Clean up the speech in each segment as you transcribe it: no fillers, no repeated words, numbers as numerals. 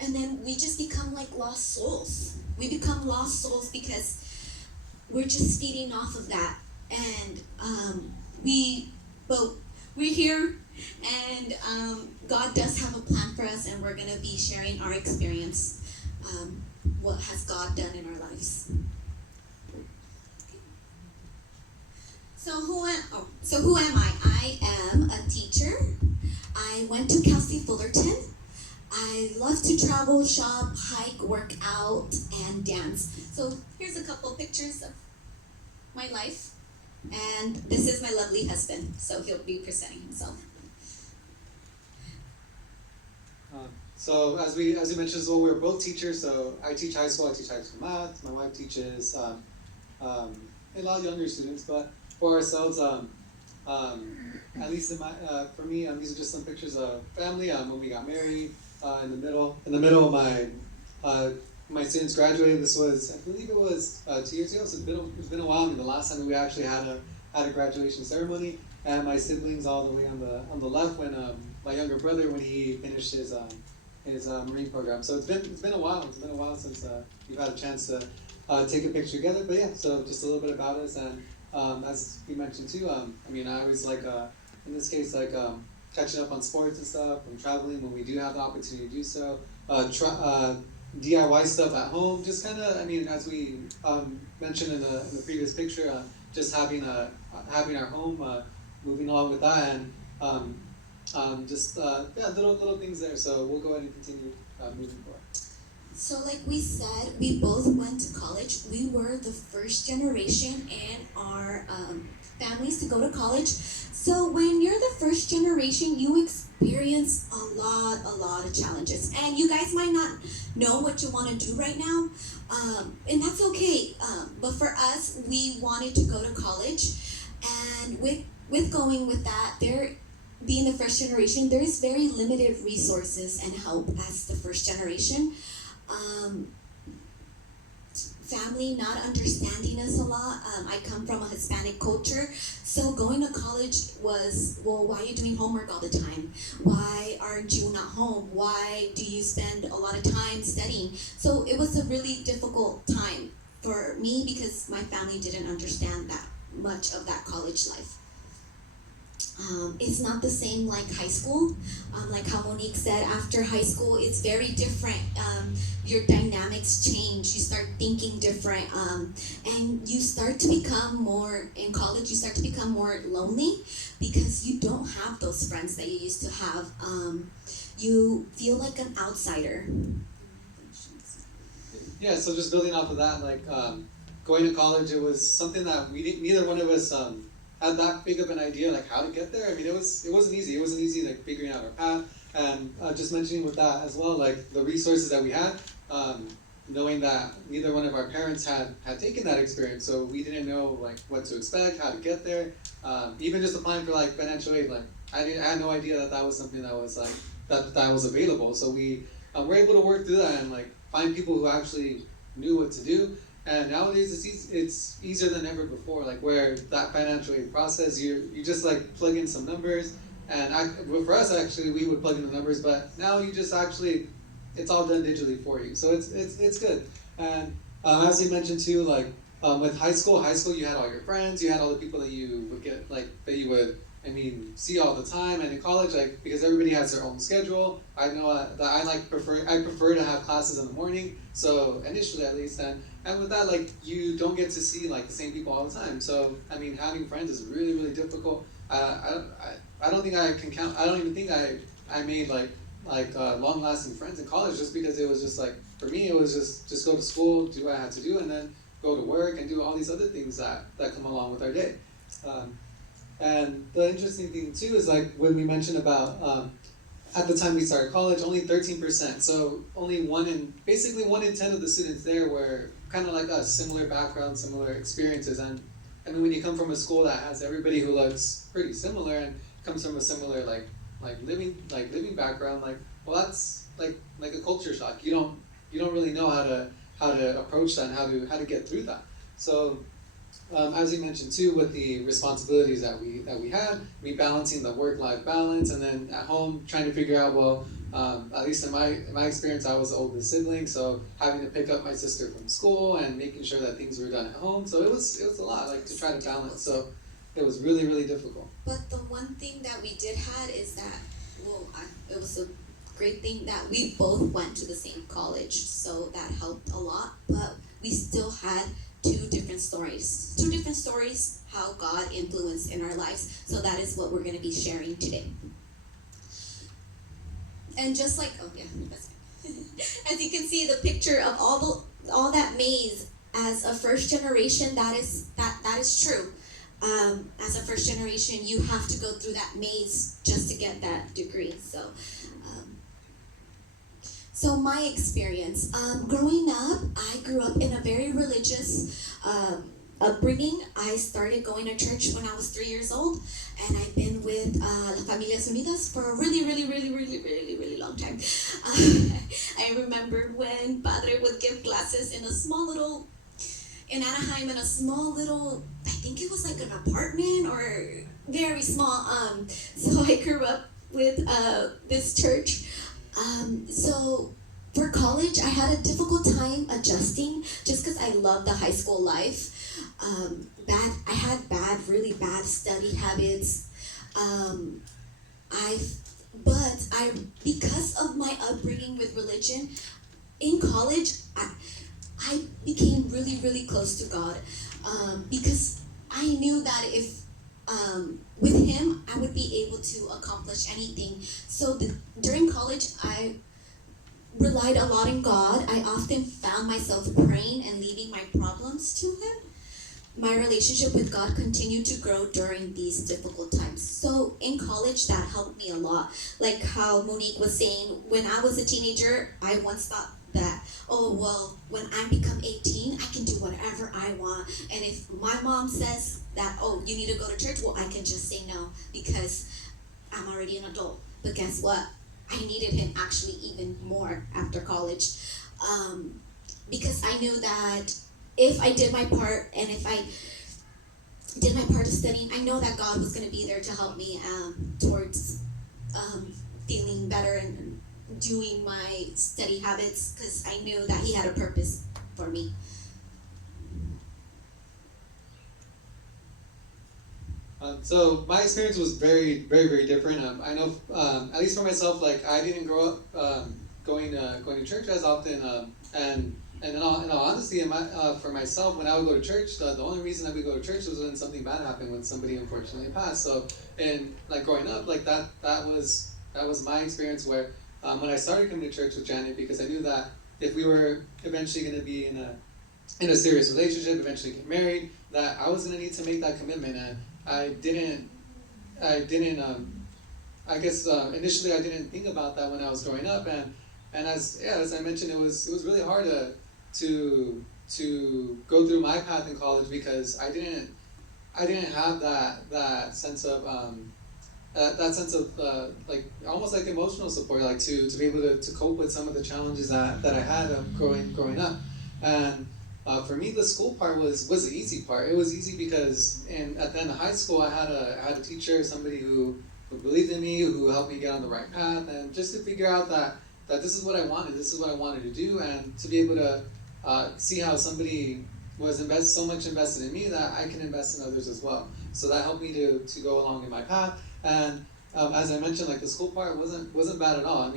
And then we just become like lost souls. We become lost souls because we're just feeding off of that. And but we're here, and God does have a plan for us, and we're going to be sharing our experience. What has God done in our lives? So who am I? I am a teacher. I went to Cal State Fullerton. I love to travel, shop, hike, work out, and dance. So here's a couple pictures of my life. And this is my lovely husband, so he'll be presenting himself. So as we mentioned as well, we're both teachers. So I teach high school math. My wife teaches a lot of younger students, but for ourselves, at least for me, these are just some pictures of family when we got married. In the middle of my students graduated. This was, I believe it was 2 years ago. So it's been a while. I mean, the last time we actually had a graduation ceremony, and my siblings all the way on the left when my younger brother when he finished his Marine program. So it's been a while. It's been a while since we've had a chance to take a picture together. But yeah, so just a little bit about us, and as we mentioned too. I mean, I always like in this case like catching up on sports and stuff. I'm traveling when we do have the opportunity to do so. DIY stuff at home, just kind of. I mean, as we mentioned in the previous picture, just having our home, moving along with that, and just little things there. So we'll go ahead and continue moving forward. So like we said, we both went to college. We were the first generation in our families to go to college. So when you're the first generation, you experience a lot of challenges. And you guys might not know what you want to do right now, and that's okay. But for us, we wanted to go to college, and with going with that, being the first generation, there is very limited resources and help as the first generation. Family not understanding us a lot. I come from a Hispanic culture, so going to college was, well, why are you doing homework all the time? Why aren't you not home? Why do you spend a lot of time studying? So it was a really difficult time for me because my family didn't understand that much of that college life. It's not the same like high school. Like how Monique said, after high school, it's very different. Your dynamics change. You start thinking different. And you start to become more, in college, you start to become more lonely because you don't have those friends that you used to have. You feel like an outsider. Yeah, so just building off of that, like going to college, it was something that neither one of us had that big of an idea like how to get there. I mean, it wasn't easy. It wasn't easy like figuring out our path, and just mentioning with that as well, like the resources that we had, knowing that neither one of our parents had taken that experience, so we didn't know like what to expect, how to get there. Even just applying for like financial aid, like I had no idea that was something that was like that was available. So we were able to work through that and like find people who actually knew what to do. And nowadays it's easier than ever before. Like where that financial aid process, you just like plug in some numbers, and for us actually we would plug in the numbers, but now you just actually it's all done digitally for you. So it's good. And as you mentioned too, like with high school you had all your friends, you had all the people that you would get like that you would see all the time. And in college, like because everybody has their own schedule, I know that I prefer to have classes in the morning. So initially, at least, and with that, like you don't get to see like the same people all the time. So I mean, having friends is really really difficult. I don't think I can count. I don't even think I made like long lasting friends in college just because it was just like for me it was just go to school, do what I had to do, and then go to work and do all these other things that come along with our day. And the interesting thing too is like when we mentioned about at the time we started college, only 13%. So only 1 in 10 of the students there were kind of like us, similar backgrounds, similar experiences. And I mean, when you come from a school that has everybody who looks pretty similar and comes from a similar like living background, like well that's like a culture shock. You don't really know how to approach that and how to get through that. So. As you mentioned too, with the responsibilities that we had, rebalancing the work-life balance, and then at home trying to figure out At least in my experience, I was the oldest sibling, so having to pick up my sister from school and making sure that things were done at home. So it was a lot, like to try to balance. So it was really, really difficult. But the one thing that we did had is that, it was a great thing that we both went to the same college, so that helped a lot. But we still had two different stories how God influenced in our lives. So that is what we're going to be sharing today. And just like, oh yeah, that's fine. As you can see, the picture of all that maze, as a first generation, that is true. As a first generation, you have to go through that maze just to get that degree. So my experience, growing up, I grew up in a very religious upbringing. I started going to church when I was 3 years old, and I've been with La Familias Unidas for a really, really, really, really, really, really long time. I remember when Padre would give classes in Anaheim, in a small little, I think it was like an apartment or very small. So I grew up with this church. So for college, I had a difficult time adjusting just because I loved the high school life. I had really bad study habits. Because of my upbringing with religion, in college, I became really, really close to God, because I knew that if with Him, I would be able to accomplish anything. So during college, I relied a lot on God. I often found myself praying and leaving my problems to Him. My relationship with God continued to grow during these difficult times. So in college, that helped me a lot. Like how Monique was saying, when I was a teenager, I once thought that, when I become 18, I can do whatever I want. And if my mom says that, you need to go to church, I can just say no because I'm already an adult. But guess what? I needed Him actually even more after college, because I knew that if I did my part and if I did my part of studying, I know that God was going to be there to help me towards feeling better and doing my study habits, because I knew that He had a purpose for me. So my experience was very, very, very different. I know, at least for myself, like I didn't grow up going to church as often, and in all honesty, for myself, when I would go to church, the only reason I would go to church was when something bad happened, when somebody unfortunately passed. So, and like growing up, like that was my experience where when I started coming to church with Janet, because I knew that if we were eventually going to be in a serious relationship, eventually get married, that I was going to need to make that commitment, and initially I didn't think about that when I was growing up, and as I mentioned, it was really hard to go through my path in college because I didn't have that sense of like almost like emotional support, like to be able to cope with some of the challenges that I had growing up. And for me, the school part was the easy part. It was easy because at the end of high school, I had a teacher, somebody who believed in me, who helped me get on the right path, and just to figure out that this is what I wanted to do, and to be able to see how somebody was so much invested in me that I can invest in others as well. So that helped me to go along in my path. And as I mentioned, like the school part wasn't bad at all. I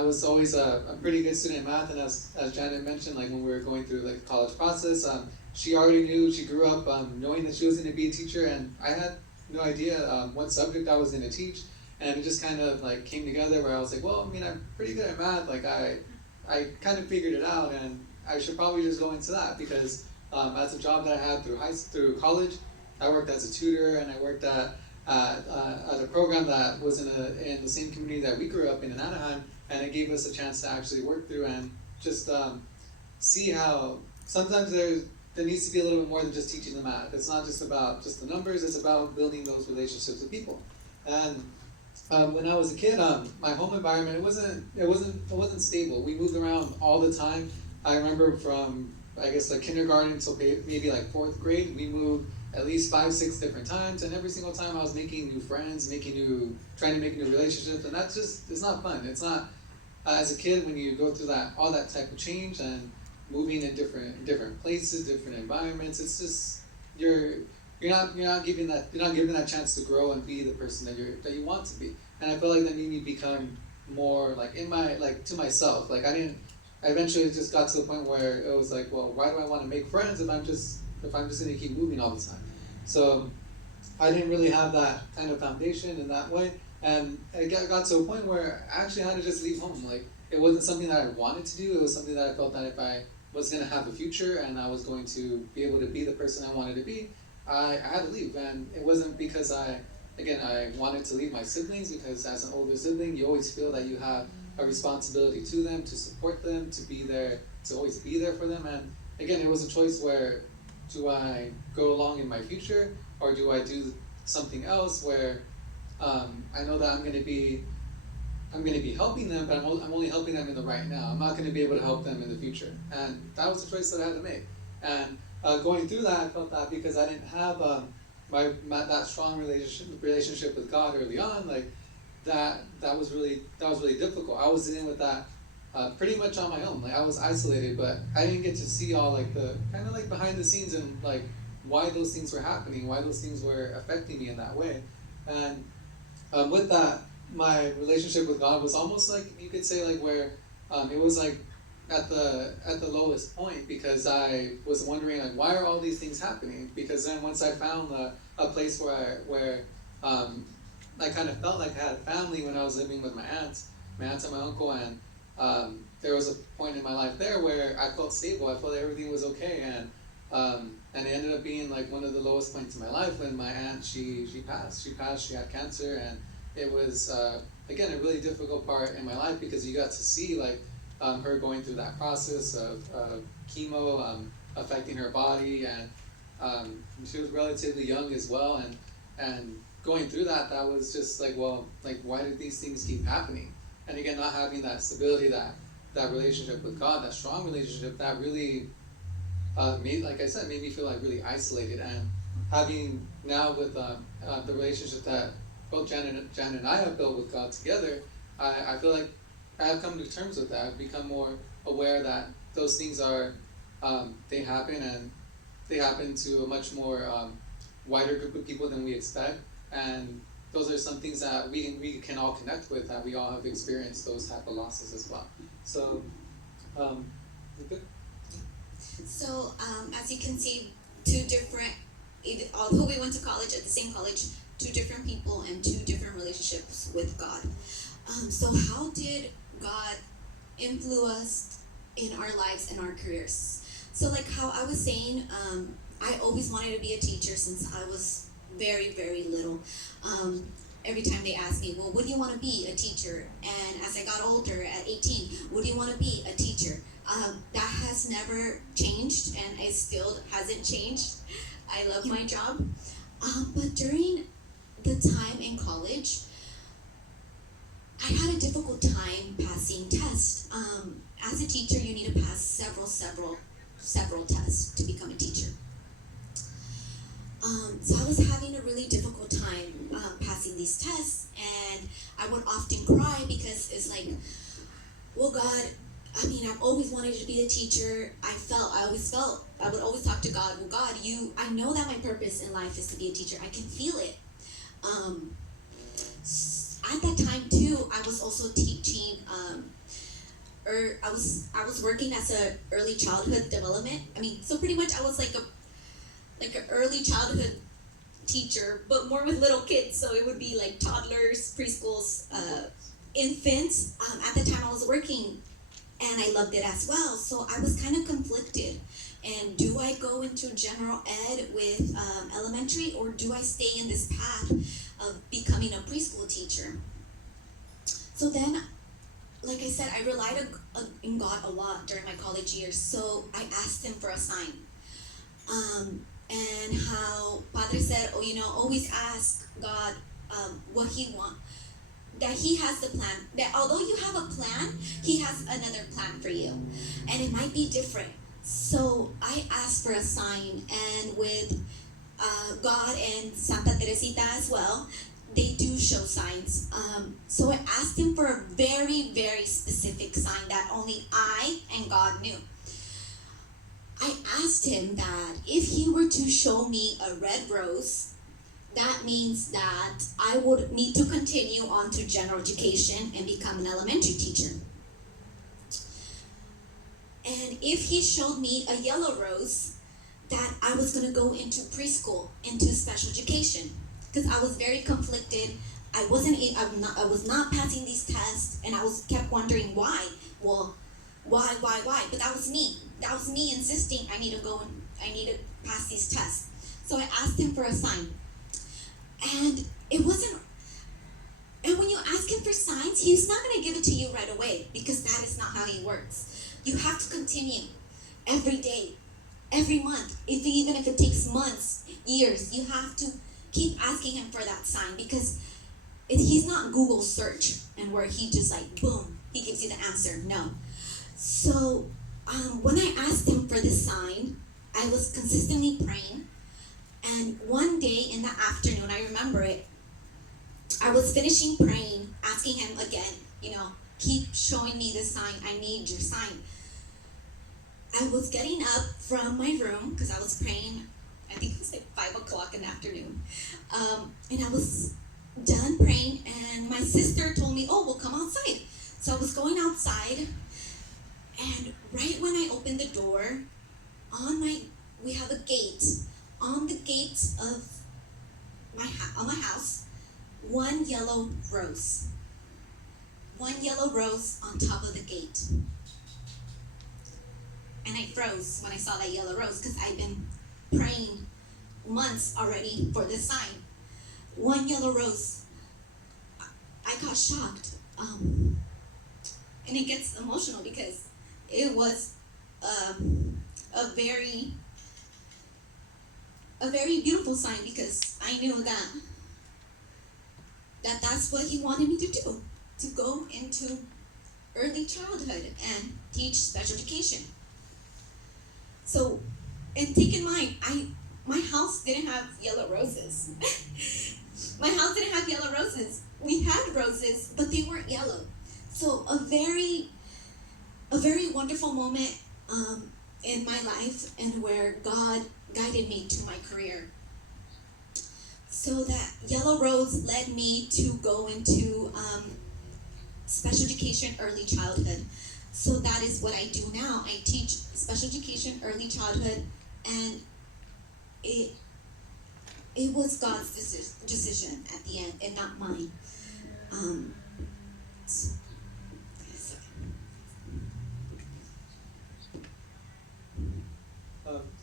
was always a pretty good student in math, and as Janet mentioned, like when we were going through like the college process, she already knew, she grew up knowing that she was going to be a teacher, and I had no idea what subject I was going to teach, and it just kind of like came together where I was like, I'm pretty good at math, like I kind of figured it out, and I should probably just go into that, because as a job that I had through college, I worked as a tutor, and I worked at a program that was in the same community that we grew up in Anaheim, and it gave us a chance to actually work through and just see how sometimes there needs to be a little bit more than just teaching the math. It's not just about just the numbers, it's about building those relationships with people. And when I was a kid, my home environment, it wasn't stable. We moved around all the time. I remember from, I guess, like kindergarten until maybe like fourth grade, we moved at least 5, 6 different times, and every single time I was making new friends, trying to make new relationships, and that's just, it's not fun. It's not, as a kid, when you go through all that type of change and moving in different places, different environments, it's just, you're not given that chance to grow and be the person that you want to be. And I feel like that made me become more like to myself. Like I eventually just got to the point where it was like, well, why do I want to make friends if I'm just gonna keep moving all the time? So I didn't really have that kind of foundation in that way, and it got to a point where I actually had to just leave home. Like it wasn't something that I wanted to do. It was something that I felt that if I was gonna have a future and I was going to be able to be the person I wanted to be, I had to leave. And it wasn't because I wanted to leave my siblings, because as an older sibling, you always feel that you have a responsibility to them, to support them, to be there, to always be there for them. And again, it was a choice where, do I go along in my future, or do I do something else where I know that I'm going to be helping them, but I'm only helping them in the right now. I'm not going to be able to help them in the future. And that was the choice that I had to make. And going through that, I felt that because I didn't have that strong relationship with God early on, like that was really difficult. I was dealing with that pretty much on my own. Like I was isolated, but I didn't get to see all like the kind of like behind the scenes and like why those things were happening, why those things were affecting me in that way. And with that, my relationship with God was almost like, you could say, like where it was like at the lowest point, because I was wondering like, why are all these things happening? Because then once I found a place where I kind of felt like I had a family when I was living with my aunt and my uncle, and there was a point in my life there where I felt stable. I felt everything was okay, and it ended up being like one of the lowest points in my life when my aunt she passed. She had cancer, and it was again a really difficult part in my life, because you got to see like her going through that process of chemo affecting her body, and she was relatively young as well, and going through that was just like, well, like why did these things keep happening? And again, not having that stability, that relationship with God, that strong relationship, that really like I said, made me feel like really isolated. And having now with the relationship that both Jan and I have built with God together, I feel like I have come to terms with that. I've become more aware that those things are, they happen, and they happen to a much more wider group of people than we expect. And those are some things that we can all connect with, that we all have experienced those type of losses as well. So, good? So, as you can see, although we went to college at the same college, two different people and two different relationships with God. So how did God influence in our lives and our careers? So like how I was saying, I always wanted to be a teacher since I was very, very little. Every time they asked me, well, what do you want to be? A teacher. And as I got older, at 18, what do you want to be? A teacher. That has never changed, and it still hasn't changed. I love my job. But during the time in college, I had a difficult time passing tests. As a teacher, you need to pass several tests to become a teacher. So I was having a really difficult time passing these tests, and I would often cry because it's like, well, God, I mean, I've always wanted to be a teacher. I would always talk to God, well, God, I know that my purpose in life is to be a teacher. I can feel it. At that time too, I was also teaching, I was working as a early childhood development. I mean, so pretty much I was like an early childhood teacher, but more with little kids. So it would be like toddlers, preschools, infants. At the time I was working, and I loved it as well. So I was kind of conflicted. And do I go into general ed with elementary, or do I stay in this path of becoming a preschool teacher? So then, like I said, I relied on God a lot during my college years. So I asked him for a sign. And how Padre said, always ask God what he wants. That he has the plan. That although you have a plan, he has another plan for you. And it might be different. So I asked for a sign, and with God and Santa Teresita as well, they do show signs. So I asked him for a very, very specific sign that only I and God knew. I asked him that if he were to show me a red rose, that means that I would need to continue on to general education and become an elementary teacher. And if he showed me a yellow rose, that I was going to go into preschool, into special education, because I was very conflicted. I was not passing these tests, and I kept wondering why. Well, why? But that was me. That was me insisting I need to pass these tests. So I asked him for a sign, and it wasn't. And when you ask him for signs, he's not going to give it to you right away, because that is not how he works. You have to continue every day, every month, even if it takes months, years. You have to keep asking him for that sign, because he's not Google search and where he just like boom, he gives you the answer. No. So when I asked him for this sign, I was consistently praying, and one day in the afternoon, I remember it, I was finishing praying, asking him again, keep showing me the sign. I need your sign. I was getting up from my room because I was praying. I think it was like 5 o'clock in the afternoon. And I was done praying, and my sister told me, oh, we'll come outside. So I was going outside, and right when I opened the door, we have a gate. On the gates of my house, one yellow rose. One yellow rose on top of the gate. And I froze when I saw that yellow rose, because I've been praying months already for this sign. One yellow rose. I got shocked. And it gets emotional because it was a very beautiful sign, because I knew that's what he wanted me to do, to go into early childhood and teach special education. So, and take in mind, my house didn't have yellow roses. My house didn't have yellow roses. We had roses, but they weren't yellow. So a very wonderful moment in my life, and where God guided me to my career. So that yellow rose led me to go into special education early childhood. So that is what I do now. I teach special education early childhood, and it was God's decision at the end, and not mine.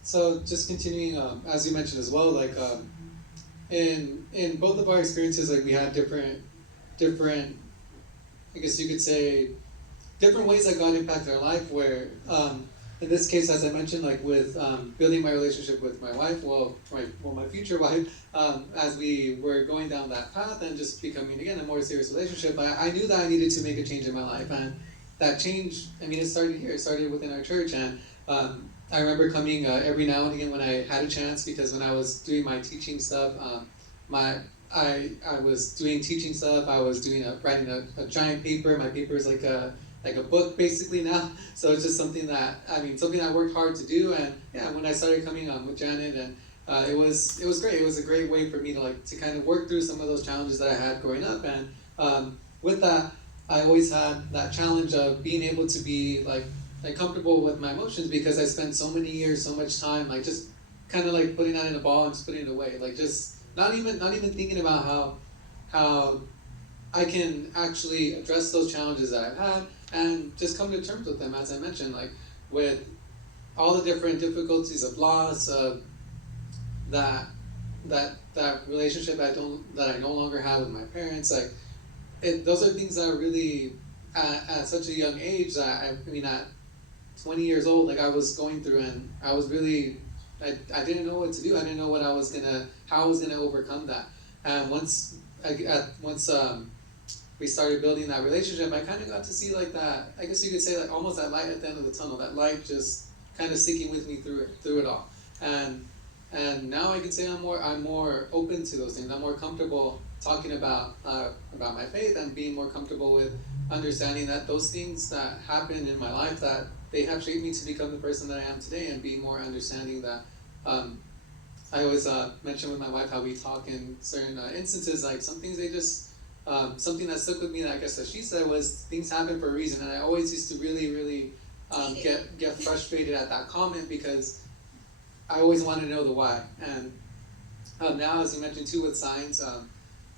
So just continuing, as you mentioned as well, like in both of our experiences, like we had different, I guess you could say, different ways that God impacted our life. Where in this case, as I mentioned, like with building my relationship with my wife, my future wife, as we were going down that path and just becoming again a more serious relationship, I knew that I needed to make a change in my life, and that change, it started here. It started within our church, and I remember coming every now and again when I had a chance, because when I was doing my teaching stuff, I was doing teaching stuff. I was writing a giant paper. My paper is like a book basically now. So it's just something that I worked hard to do. And yeah, when I started coming on with Janet, and it was great. It was a great way for me to kind of work through some of those challenges that I had growing up. And with that, I always had that challenge of being able to be like comfortable with my emotions, because I spent so many years, so much time, just kind of putting that in a ball and just putting it away, just not even thinking about how I can actually address those challenges that I've had and just come to terms with them, as I mentioned, with all the different difficulties of loss, of that relationship that I no longer have with my parents. Those are things that are really at such a young age that at 20 years old, I was going through, and I was really, I didn't know what to do. I didn't know how I was gonna overcome that. And once we started building that relationship, I kind of got to see that, I guess you could say almost that light at the end of the tunnel, that light just kind of sticking with me through it all. And And now I can say I'm more open to those things. I'm more comfortable talking about my faith and being more comfortable with understanding that those things that happen in my life, that they have shaped me to become the person that I am today, and being more understanding that um, I always mention with my wife how we talk in certain instances, like some things they just something that stuck with me that I guess that she said was things happen for a reason, and I always used to really get frustrated at that comment because I always wanted to know the why. And now, as you mentioned too, with signs,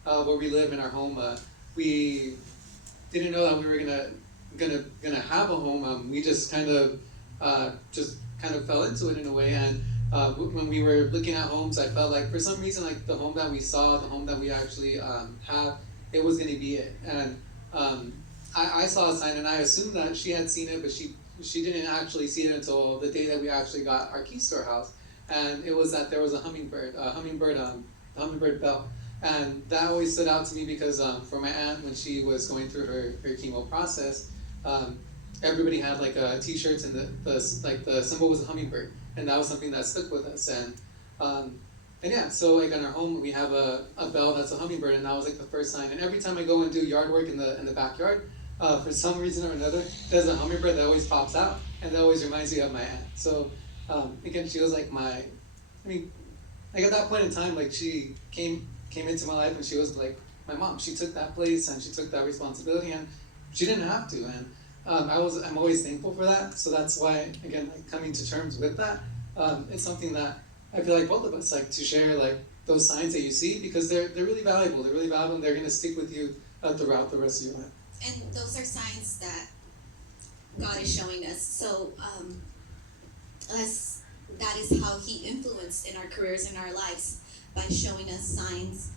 where we live in our home, we didn't know that we were gonna have a home. We just kind of fell into it in a way. And when we were looking at homes, I felt like for some reason, like the home that we saw, the home that we actually have, it was gonna be it. And I saw a sign, and I assumed that she had seen it, but she didn't actually see it until the day that we actually got our keys to our house. And it was that there was a hummingbird bell. And that always stood out to me because for my aunt, when she was going through her chemo process, everybody had like t-shirts, and the symbol was a hummingbird, and that was something that stuck with us. And yeah, so like in our home we have a bell that's a hummingbird, and that was like the first sign. And every time I go and do yard work in the backyard, for some reason or another, there's a hummingbird that always pops out, and that always reminds me of my aunt. So again, she was like like at that point in time, like she came into my life, and she was like my mom. She took that place, and she took that responsibility, and she didn't have to. And I'm always thankful for that. So that's why, again, like coming to terms with that, it's something that I feel like both of us like to share, like those signs that you see, because they're really valuable. They're really valuable, and they're going to stick with you throughout the rest of your life. And those are signs that God is showing us. So that is how He influenced in our careers, in our lives, by showing us signs.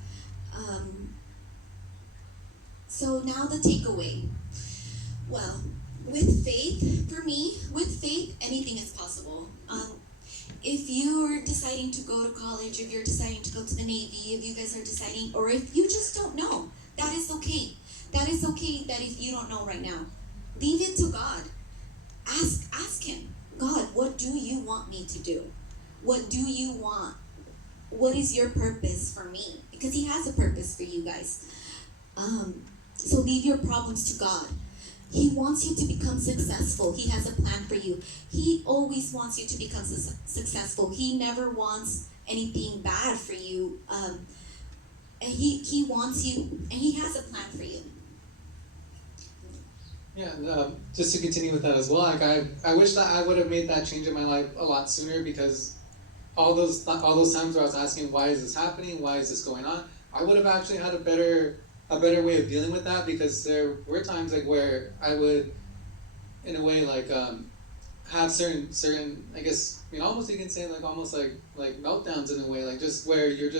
So now the takeaway. Well, with faith, for me, with faith, anything is possible. If you're deciding to go to college, if you're deciding to go to the Navy, if you guys are deciding, or if you just don't know, that is okay. That is okay that if you don't know right now, leave it to God. Ask Him, God, what do you want me to do? What do you want? What is your purpose for me? Because He has a purpose for you guys. So leave your problems to God. He wants you to become successful. He has a plan for you. He always wants you to become successful. He never wants anything bad for you. And he wants you, and He has a plan for you. Yeah, and, just to continue with that as well, like I wish that I would have made that change in my life a lot sooner, because all those times where I was asking, why is this happening? Why is this going on? I would have actually had a better way of dealing with that, because there were times like where I would, in a way, like have certain I guess, I mean, almost you can say like almost like meltdowns in a way, like just where you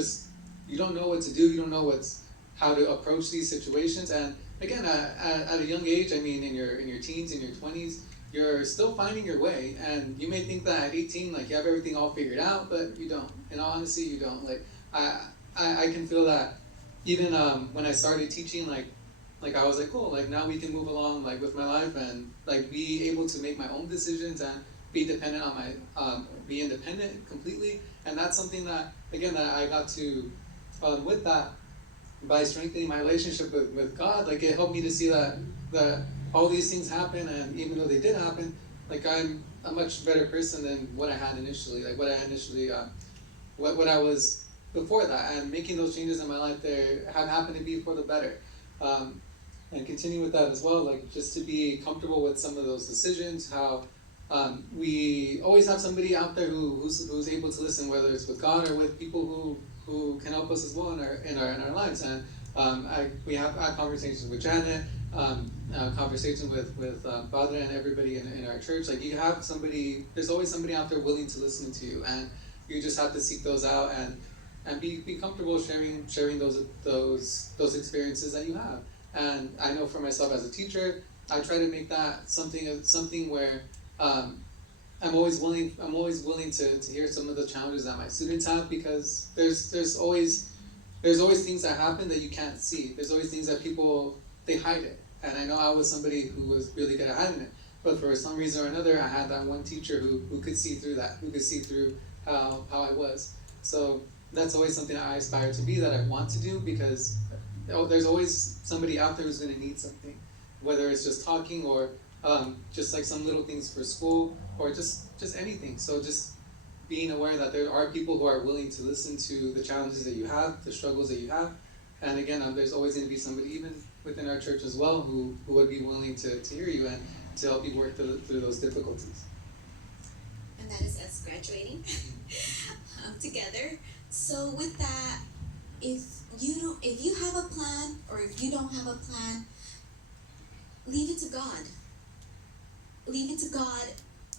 don't know what to do, you don't know how to approach these situations. And again, at a young age, I mean, in your teens, in your 20s, you're still finding your way, and you may think that at 18, like you have everything all figured out, but you don't. In all honesty, you don't. Like I can feel that even when I started teaching, like I was like, cool, like now we can move along like with my life, and like be able to make my own decisions and be dependent on be independent completely. And that's something that, again, that I got to with that, by strengthening my relationship with God. Like it helped me to see that all these things happen, and even though they did happen, like I'm a much better person than what I had initially, like what I was before that. And making those changes in my life there have happened to be for the better. And continue with that as well, like just to be comfortable with some of those decisions, how we always have somebody out there who's able to listen, whether it's with God or with people who can help us as well in our lives. And we have had conversations with Janet, conversations with Father and everybody in our church. Like you have somebody, there's always somebody out there willing to listen to you, and you just have to seek those out and be comfortable sharing those experiences that you have. And I know for myself as a teacher, I try to make that something where I'm always willing to hear some of the challenges that my students have, because there's always things that happen that you can't see. There's always things that people, they hide it. And I know I was somebody who was really good at hiding it, but for some reason or another, I had that one teacher who could see through that, who could see through how I was. So that's always something I aspire to be, that I want to do, because there's always somebody out there who's going to need something, whether it's just talking or just like some little things for school or just anything. So just being aware that there are people who are willing to listen to the challenges that you have, the struggles that you have. And again, there's always going to be somebody, even within our church as well, who would be willing to hear you and to help you work through those difficulties. And that is us graduating together. So with that, if you have a plan, or if you don't have a plan, leave it to God. Leave it to God,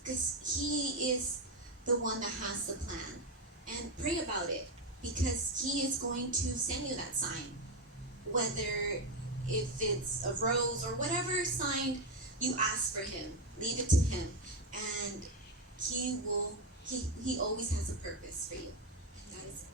because He is the one that has the plan. And pray about it, because He is going to send you that sign. Whether if it's a rose or whatever sign you ask for Him, leave it to Him. And He always has a purpose for you. And that is it.